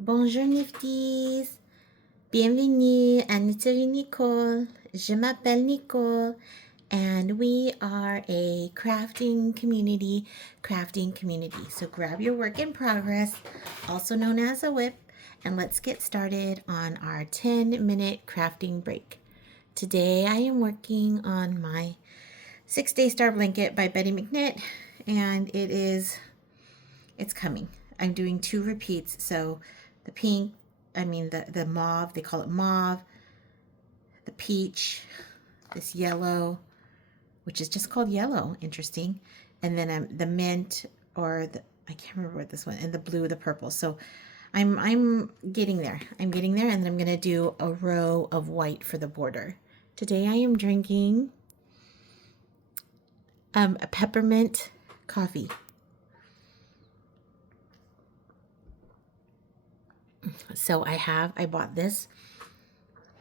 Bonjour Nifties, bienvenue à Natalie Nicole. Je m'appelle Nicole, and we are a crafting community. So grab your work in progress, also known as a whip, and let's get started on our 10-minute crafting break. Today I am working on my 6-Day Star Blanket by Betty McKnitt, and it's coming. I'm doing 2 repeats, so the pink, the mauve, they call it mauve, the peach, this yellow, which is just called yellow, interesting, and then the mint, I can't remember what this one, and the blue, the purple. So I'm getting there. And then I'm gonna do a row of white for the border. Today I am drinking a peppermint coffee. So I bought this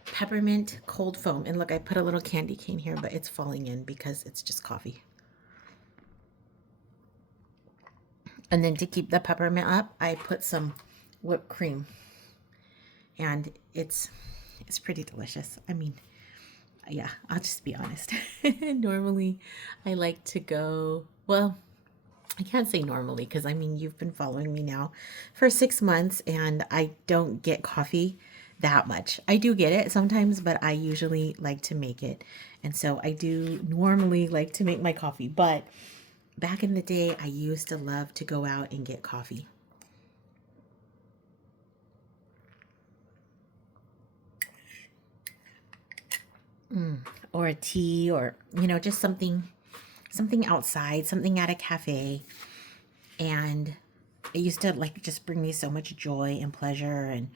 peppermint cold foam, and look, I put a little candy cane here, but it's falling in because it's just coffee. And then to keep the peppermint up, I put some whipped cream, and it's pretty delicious. Yeah, I'll just be honest. Normally I like to go, well, I can't say normally because you've been following me now for 6 months, and I don't get coffee that much. I do get it sometimes, but I usually like to make it. And so I do normally like to make my coffee. But back in the day, I used to love to go out and get coffee. Or a tea, or, just something outside, something at a cafe. And it used to just bring me so much joy and pleasure, and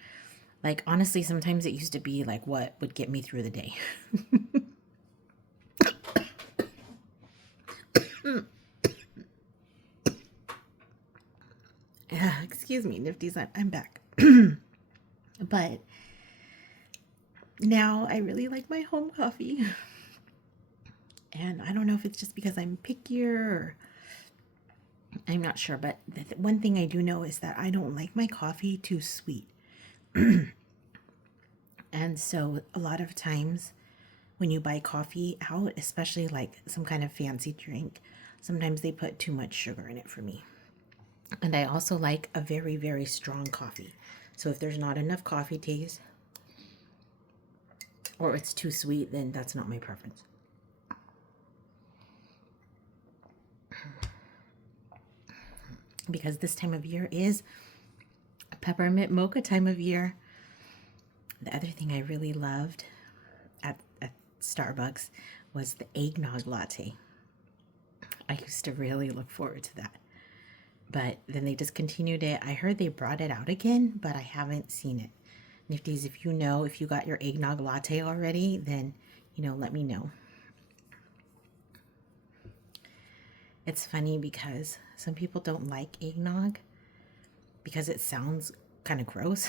honestly, sometimes it used to be what would get me through the day. Excuse me, Nifties, I'm back. But now I really like my home coffee. And I don't know if it's just because I'm pickier, or I'm not sure, but one thing I do know is that I don't like my coffee too sweet. And so a lot of times when you buy coffee out, especially some kind of fancy drink, sometimes they put too much sugar in it for me. And I also like a very, very strong coffee. So if there's not enough coffee taste, or it's too sweet, then that's not my preference. Because this time of year is peppermint mocha time of year. The other thing I really loved at Starbucks was the eggnog latte. I used to really look forward to that. But then they discontinued it. I heard they brought it out again, but I haven't seen it. Nifties, if you got your eggnog latte already, then, let me know. It's funny because some people don't like eggnog because it sounds kind of gross.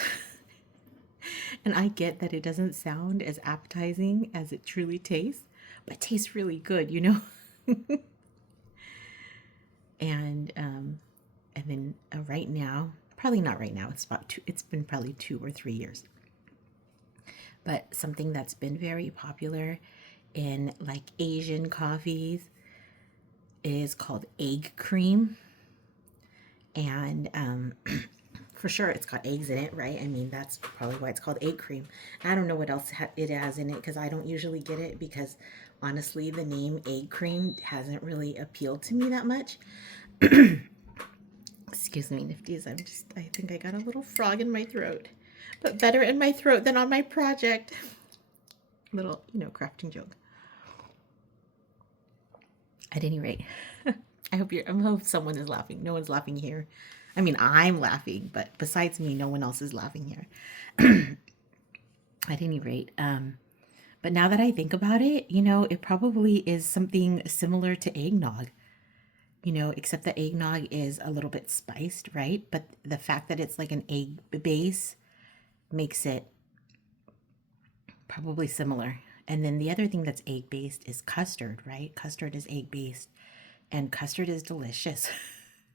And I get that it doesn't sound as appetizing as it truly tastes, but it tastes really good, And then right now, probably not right now, it's been probably 2 or 3 years. But something that's been very popular in Asian coffees is called egg cream. And for sure it's got eggs in it, right? That's probably why it's called egg cream. I don't know what else it has in it because I don't usually get it, because honestly the name egg cream hasn't really appealed to me that much. Excuse me, Nifties, I think I got a little frog in my throat, but better in my throat than on my project. Little, crafting joke. At any rate, I hope someone is laughing. No one's laughing here. I'm laughing, but besides me, no one else is laughing here. At any rate, but now that I think about it, it probably is something similar to eggnog. Except the eggnog is a little bit spiced, right? But the fact that it's like an egg base makes it probably similar. And then the other thing that's egg based is custard, right? Custard is egg based, and custard is delicious.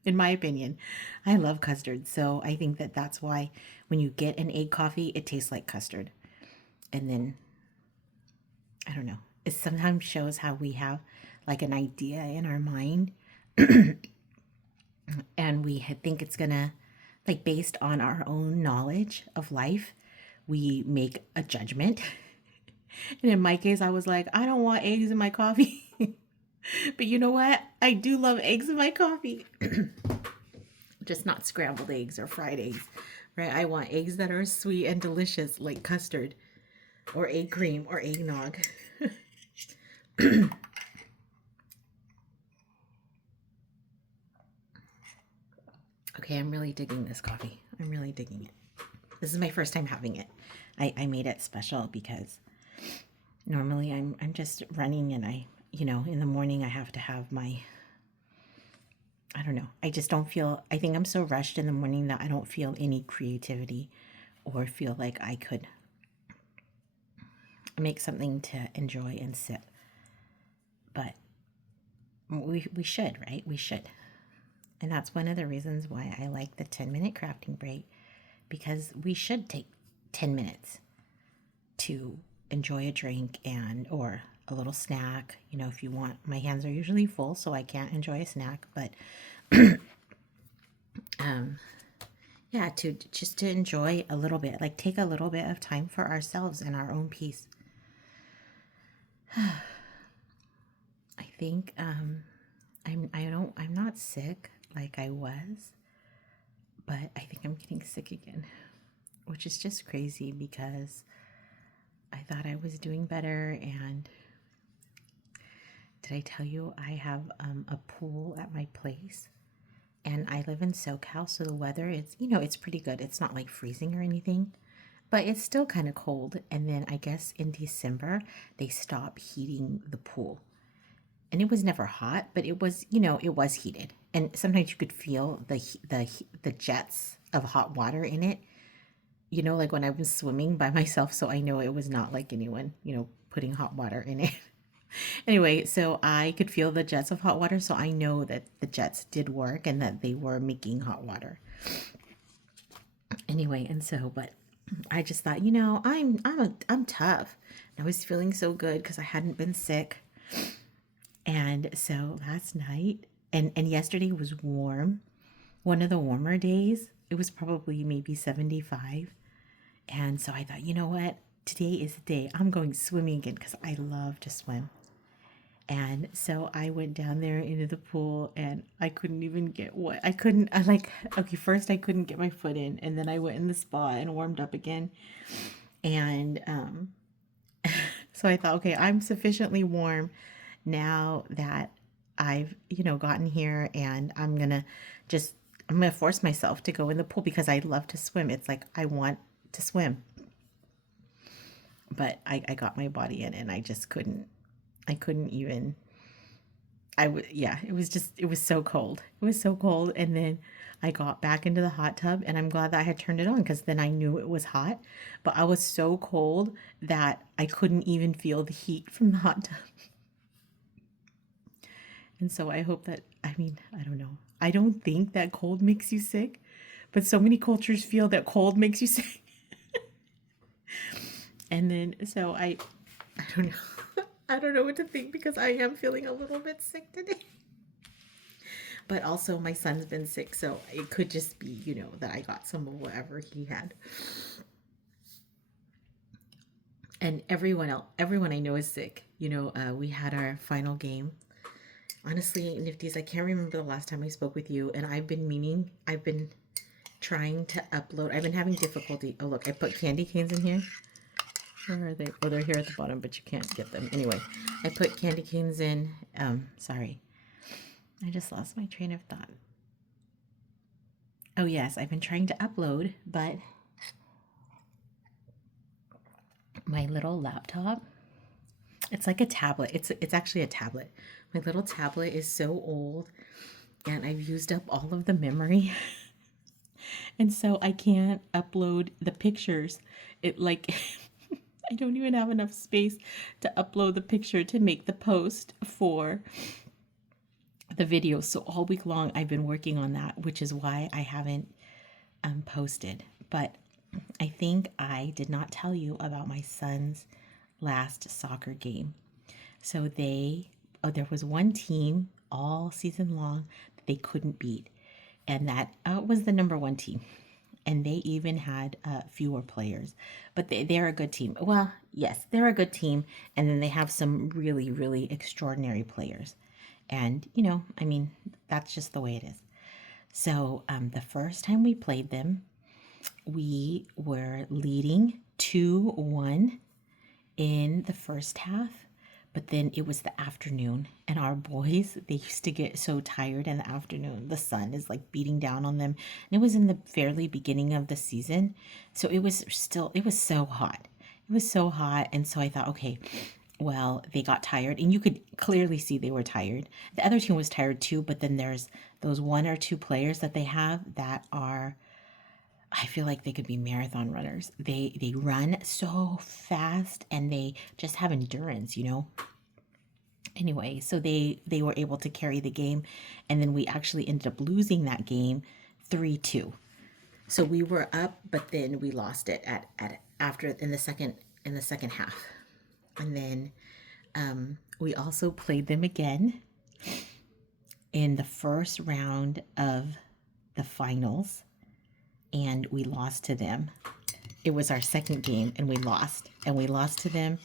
in my opinion. I love custard, so I think that that's why when you get an egg coffee, it tastes like custard. And then, I don't know, it sometimes shows how we have like an idea in our mind and we think it's gonna, like, based on our own knowledge of life, we make a judgment. And in my case, I was like, I don't want eggs in my coffee. But you know what? I do love eggs in my coffee. Just not scrambled eggs or fried eggs, right? I want eggs that are sweet and delicious, like custard or egg cream or eggnog. Okay, I'm really digging this coffee. I'm really digging it. This is my first time having it. I made it special because normally I'm just running and in the morning I have to have my, I don't know. I just don't feel, I think I'm so rushed in the morning that I don't feel any creativity or feel like I could make something to enjoy and sip. But we should, right? We should. And that's one of the reasons why I like the 10-minute crafting break, because we should take 10 minutes to enjoy a drink or a little snack. If you want. My hands are usually full, so I can't enjoy a snack, but yeah, to enjoy a little bit, like take a little bit of time for ourselves and our own peace. I think I'm not sick like I was, but I think I'm getting sick again, which is just crazy because I thought I was doing better. And did I tell you I have a pool at my place? And I live in SoCal, so the weather is, it's pretty good. It's not like freezing or anything, but it's still kind of cold. And then I guess in December, they stop heating the pool. And it was never hot, but it was, it was heated. And sometimes you could feel the jets of hot water in it, like when I was swimming by myself. So I know it was not like anyone, putting hot water in it. Anyway, so I could feel the jets of hot water. So I know that the jets did work and that they were making hot water. Anyway, and so, but I just thought, I'm tough. And I was feeling so good because I hadn't been sick. And so last night and yesterday was warm. One of the warmer days. It was probably maybe 75. And so I thought, you know what? Today is the day I'm going swimming again because I love to swim. And so I went down there into the pool and I couldn't even get wet. First I couldn't get my foot in, and then I went in the spa and warmed up again. And so I thought, okay, I'm sufficiently warm now that I've, gotten here, and I'm going to force myself to go in the pool because I love to swim. It's like I want to swim. But I got my body in and I just couldn't. I couldn't even. It was so cold. It was so cold. And then I got back into the hot tub, and I'm glad that I had turned it on because then I knew it was hot. But I was so cold that I couldn't even feel the heat from the hot tub. And so I hope that, I don't know. I don't think that cold makes you sick, but so many cultures feel that cold makes you sick. And then, so I don't know. I don't know what to think because I am feeling a little bit sick today. But also my son's been sick, so it could just be, that I got some of whatever he had. And everyone I know is sick. We had our final game. Honestly, Nifties, I can't remember the last time I spoke with you, and I've been trying to upload. I've been having difficulty. Oh, look, I put candy canes in here. Where are they? Oh, they're here at the bottom, but you can't get them. Anyway, I put candy canes in. Sorry. I just lost my train of thought. Oh, yes, I've been trying to upload, but my little laptop, it's like a tablet. It's actually a tablet. My little tablet is so old, and I've used up all of the memory. And so I can't upload the pictures. I don't even have enough space to upload the picture to make the post for the video. So all week long, I've been working on that, which is why I haven't posted. But I think I did not tell you about my son's last soccer game. So there was one team all season long that they couldn't beat, and that was the number one team. And they even had fewer players, but they're a good team. Well, yes, they're a good team, and then they have some really, really extraordinary players. And, I mean, that's just the way it is. So the first time we played them, we were leading 2-1 in the first half, but then it was the afternoon, and our boys, they used to get so tired in the afternoon. The sun is like beating down on them, and it was in the fairly beginning of the season, so it was so hot. It was so hot, and so I thought, okay, well, they got tired, and you could clearly see they were tired. The other team was tired too, but then there's those one or two players that they have that are, I feel like they could be marathon runners. They run so fast, and they just have endurance, Anyway, so they were able to carry the game, and then we actually ended up losing that game 3-2. So we were up, but then we lost it at after in the second half. And then we also played them again in the first round of the finals, and we lost to them. It was our second game, and we lost to them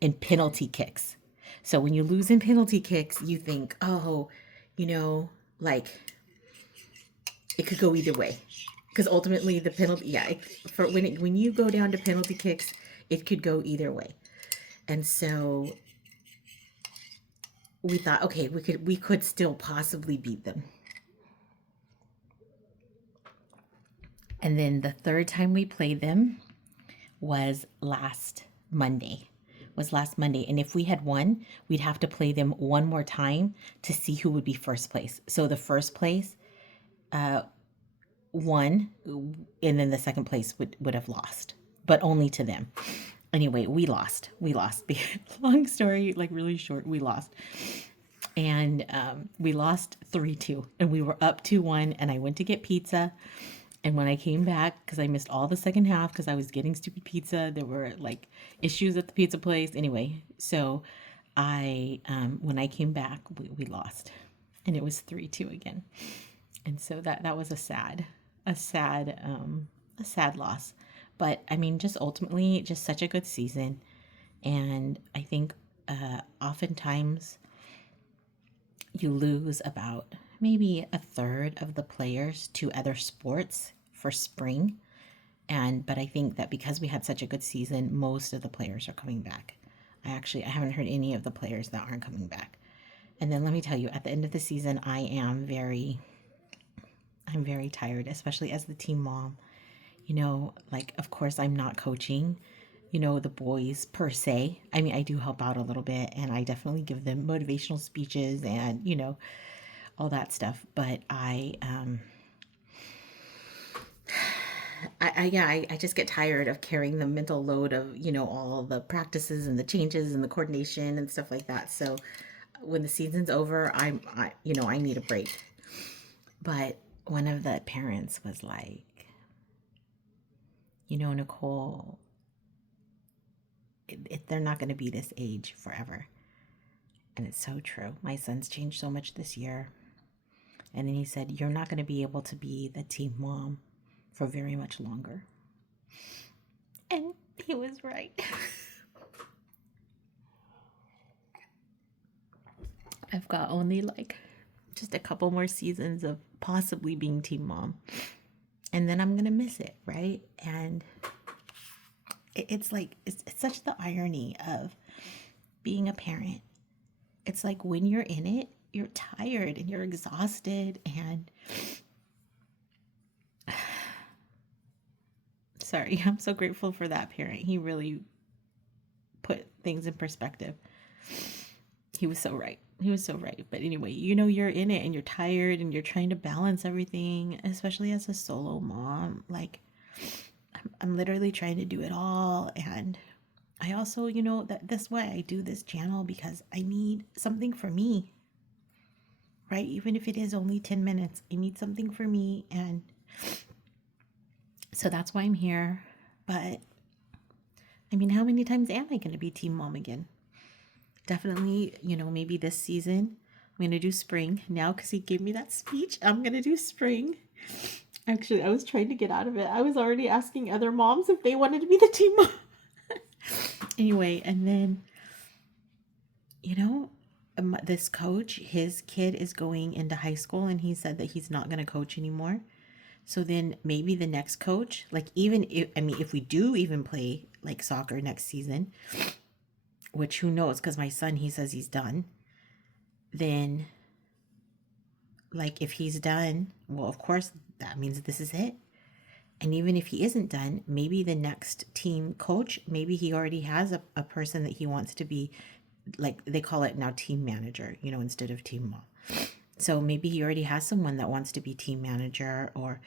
in penalty kicks. So when you lose in penalty kicks, you think, oh, like it could go either way, because ultimately the penalty, when you go down to penalty kicks, it could go either way. And so we thought, okay, we could still possibly beat them. And then the third time we played them was last Monday. And if we had won, we'd have to play them one more time to see who would be first place. So the first place won, and then the second place would have lost, but only to them. Anyway, we lost. Long story, like really short, we lost. And we lost 3-2, and we were up 2-1, and I went to get pizza. And when I came back, because I missed all the second half because I was getting stupid pizza, there were like issues at the pizza place. Anyway, so when I came back, we lost, and it was 3-2 again. And so that was a sad loss. But I mean, just ultimately, just such a good season. And I think oftentimes you lose about maybe a third of the players to other sports for spring. But I think that because we had such a good season, most of the players are coming back. I haven't heard any of the players that aren't coming back. And then let me tell you, at the end of the season, I'm very tired, especially as the team mom. Like, of course, I'm not coaching, the boys per se. I mean, I do help out a little bit, and I definitely give them motivational speeches and, all that stuff. But I just get tired of carrying the mental load of, all the practices and the changes and the coordination and stuff like that. So when the season's over, I need a break. But one of the parents was like, Nicole, they're not going to be this age forever. And it's so true. My son's changed so much this year. And then he said, you're not going to be able to be the team mom for very much longer. And he was right. I've got only like just a couple more seasons of possibly being team mom. And then I'm going to miss it, right? And it's like, it's such the irony of being a parent. It's like when you're in it, you're tired and you're exhausted, and sorry, I'm so grateful for that parent. He really put things in perspective. He was so right. But anyway, you're in it and you're tired and you're trying to balance everything, especially as a solo mom. Like, I'm literally trying to do it all. And I also, that's why I do this channel, because I need something for me. right? Even if it is only 10 minutes, I need something for me. And so that's why I'm here. But I mean, how many times am I going to be team mom again? Definitely, maybe this season I'm going to do spring now because he gave me that speech. I'm going to do spring. Actually, I was trying to get out of it. I was already asking other moms if they wanted to be the team mom. Anyway, and then, this coach, his kid is going into high school and he said that he's not going to coach anymore. So then maybe the next coach, like even if we do even play like soccer next season, which who knows, because my son, he says he's done, then like if he's done, well, of course, that means this is it. And even if he isn't done, maybe the next team coach, maybe he already has a person that he wants to be, like they call it now team manager, instead of team mom. So maybe he already has someone that wants to be team manager, or,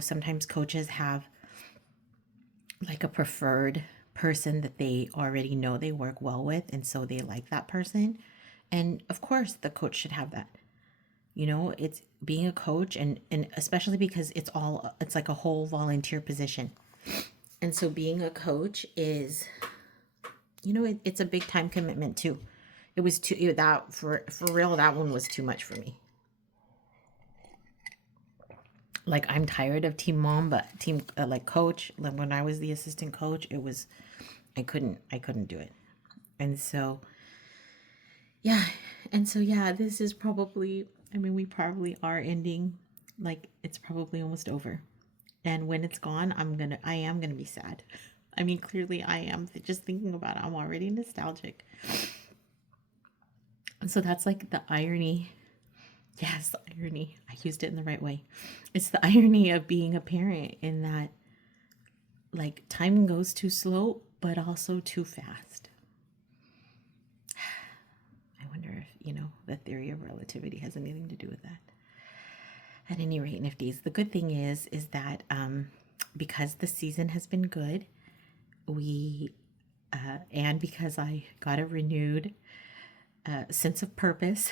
sometimes coaches have like a preferred person that they already know they work well with. And so they like that person. And of course, the coach should have that. It's being a coach, and especially because it's like a whole volunteer position. And so being a coach is, it's a big time commitment too. It was too, that for real, that one was too much for me. Like I'm tired of team mom, but team like coach, like when I was the assistant coach, it was, I couldn't do it. And so, yeah. And so, yeah, this is probably, we probably are ending, like it's probably almost over. And when it's gone, I am gonna be sad. Clearly I am. Just thinking about it, I'm already nostalgic. And so that's like the irony. Yes, the irony. I used it in the right way. It's the irony of being a parent, in that like time goes too slow, but also too fast. I wonder if, the theory of relativity has anything to do with that. At any rate, Nifties, the good thing is that because the season has been good, and because I got a renewed sense of purpose,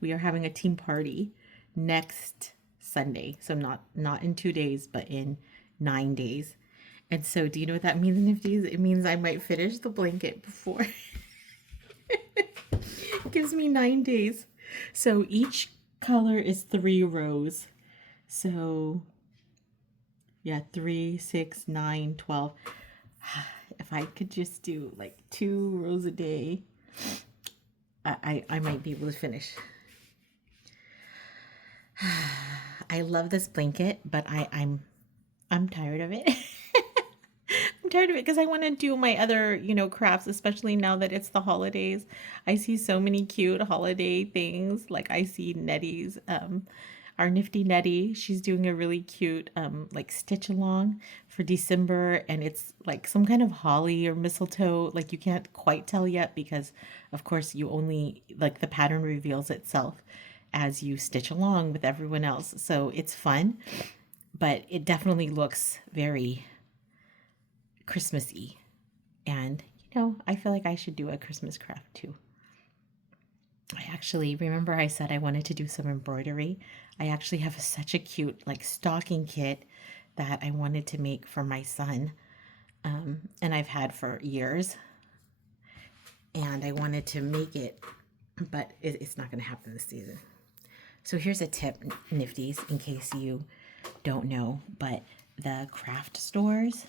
we are having a team party next Sunday. So not in 2 days, but in 9 days. And so, do you know what that means, Nifties? It means I might finish the blanket before. It gives me 9 days. So each color is 3 rows. So yeah, 3, 6, 9, 12. If I could just do like 2 rows a day, I might be able to finish. I love this blanket, but I'm tired of it. I'm tired of it because I want to do my other, crafts, especially now that it's the holidays. I see so many cute holiday things. Like I see Nettie's, our nifty Nettie, she's doing a really cute, like stitch along for December, and it's like some kind of holly or mistletoe. Like you can't quite tell yet because, of course, you only like the pattern reveals itself as you stitch along with everyone else. So it's fun, but it definitely looks very Christmassy. And, I feel like I should do a Christmas craft too. I actually remember I said I wanted to do some embroidery. I actually have such a cute like stocking kit that I wanted to make for my son. And I've had for years. And I wanted to make it, but it's not going to happen this season. So here's a tip, Nifties, in case you don't know, but the craft stores,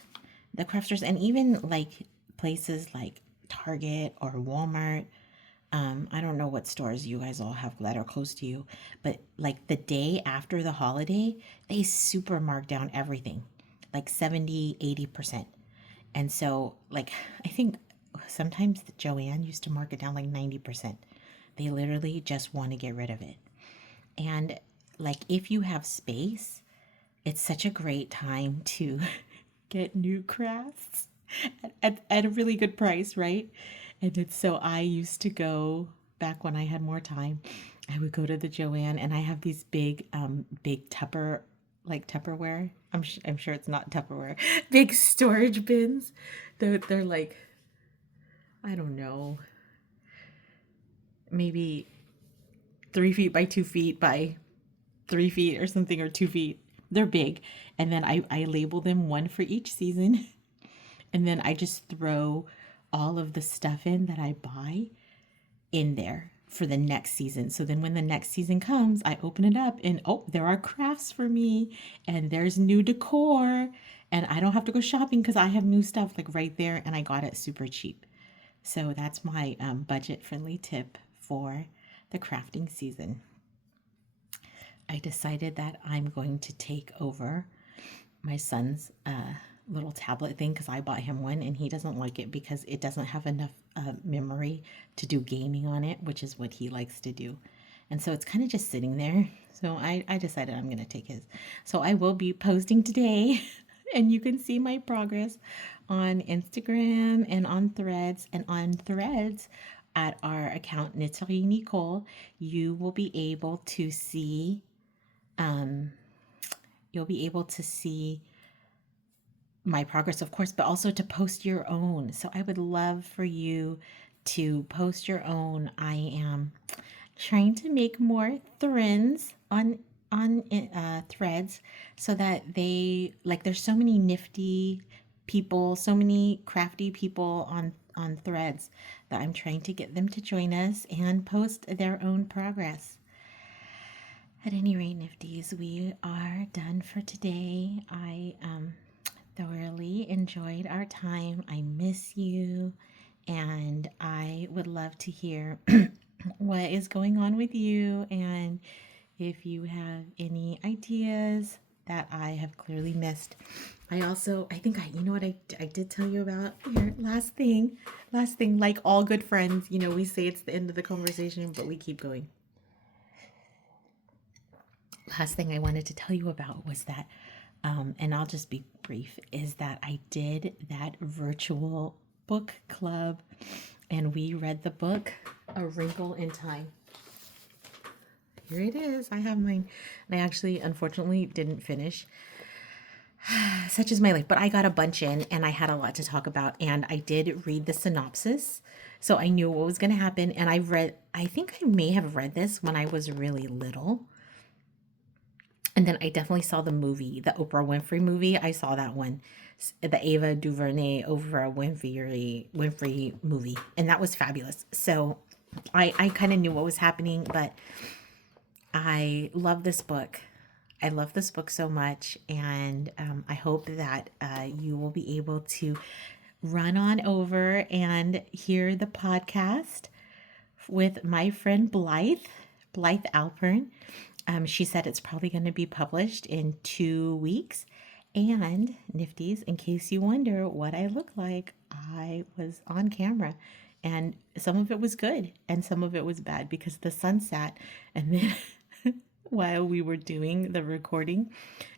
and even like places like Target or Walmart, I don't know what stores you guys all have that are close to you, but like the day after the holiday, they super mark down everything, like 70, 80%. And so, like, I think sometimes Joanne used to mark it down like 90%. They literally just want to get rid of it. And like, if you have space, it's such a great time to get new crafts at a really good price, right? And it's so I used to go back when I had more time. I would go to the Joanne, and I have these big Tupperware. I'm sure it's not Tupperware. Big storage bins. They're like, I don't know, maybe 3 feet by 2 feet by 3 feet or something, or 2 feet. They're big. And then I label them, one for each season. And then I just throw all of the stuff in that I buy in there for the next season. So then when the next season comes, I open it up and oh, there are crafts for me and there's new decor, and I don't have to go shopping because I have new stuff like right there, and I got it super cheap. So that's my budget friendly tip for the crafting season. I decided that I'm going to take over my son's little tablet thing because I bought him one and he doesn't like it because it doesn't have enough memory to do gaming on it, which is what he likes to do. And so it's kind of just sitting there. So I decided I'm going to take his. So I will be posting today and you can see my progress on Instagram and on Threads. And on Threads at our account, Knifities Nicole, you will be able to see, my progress, of course, but also to post your own. So I would love for you to post your own. I am trying to make more threads on Threads so that they, like, there's so many nifty people, so many crafty people on Threads that I'm trying to get them to join us and post their own progress. At any rate, Nifties, we are done for today. I thoroughly enjoyed our time. I miss you, and I would love to hear what is going on with you, and if you have any ideas that I have clearly missed. I think you know what I did tell you about here. Last thing, like all good friends, we say it's the end of the conversation, but we keep going. Last thing I wanted to tell you about was that, and I'll just be brief, is that I did that virtual book club and we read the book, A Wrinkle in Time. Here it is. I have mine. And I actually, unfortunately, didn't finish. Such is my life. But I got a bunch in and I had a lot to talk about. And I did read the synopsis. So I knew what was going to happen. And I think I may have read this when I was really little. And then I definitely saw the movie, the Oprah Winfrey movie. I saw that one, the Ava DuVernay Oprah Winfrey movie. And that was fabulous. So I kind of knew what was happening, but I love this book. I love this book so much. And I hope that you will be able to run on over and hear the podcast with my friend Blythe Alpern. She said it's probably going to be published in 2 weeks. And Nifties, in case you wonder what I look like, I was on camera. And some of it was good and some of it was bad because the sun set and then while we were doing the recording.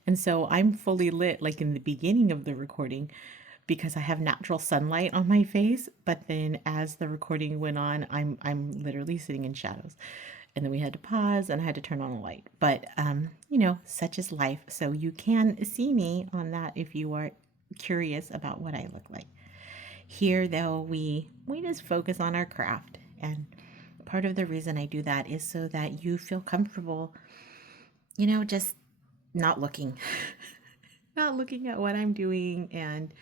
And so I'm fully lit like in the beginning of the recording because I have natural sunlight on my face. But then as the recording went on, I'm literally sitting in shadows. And then we had to pause and I had to turn on a light. But, such is life. So you can see me on that if you are curious about what I look like. Here, though, we just focus on our craft. And part of the reason I do that is so that you feel comfortable, just not looking, not looking at what I'm doing and,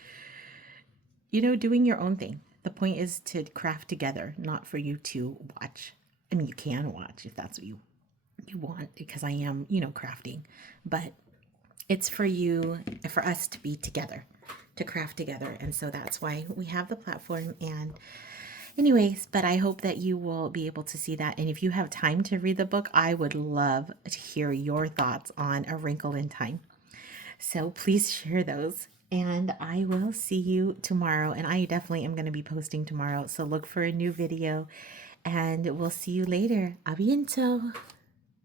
doing your own thing. The point is to craft together, not for you to watch. I mean, you can watch if that's what you want, because I am, crafting, but it's for us to be together, to craft together. And so that's why we have the platform. And anyways, but I hope that you will be able to see that. And if you have time to read the book, I would love to hear your thoughts on A Wrinkle in Time. So please share those. And I will see you tomorrow. And I definitely am going to be posting tomorrow. So look for a new video. And we'll see you later. A bientôt.